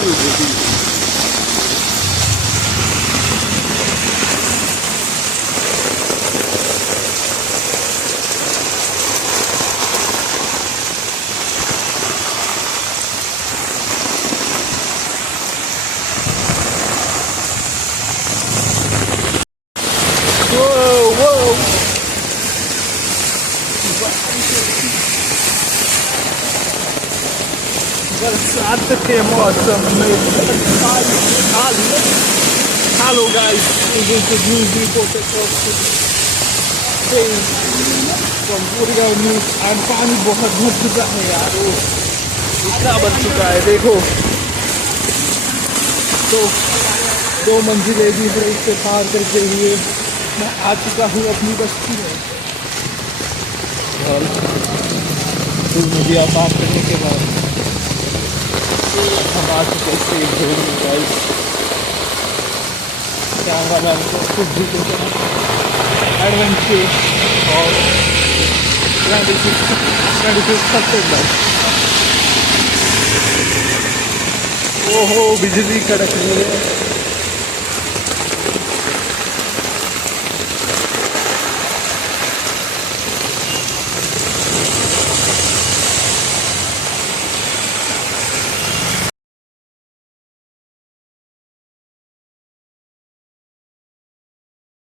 व्यू देखिए। Whoa, whoa. बरसात के मौसम में hello guys, this is the news reporter from Puriya News। And पानी बहुत भर चुका है यार, वो इतना भर चुका है देखो। तो 2 मंजिलें भी है, इससे पार करके हुए मैं आ चुका हूँ अपनी बस्ती में। और फिर नदियाँ पार करने के बाद हम आ चुके स्टेज में गाइस। कैमरा मैन को खुद भी एडवेंचर और 26 सितंबर। ओहो बिजली कड़क रही है।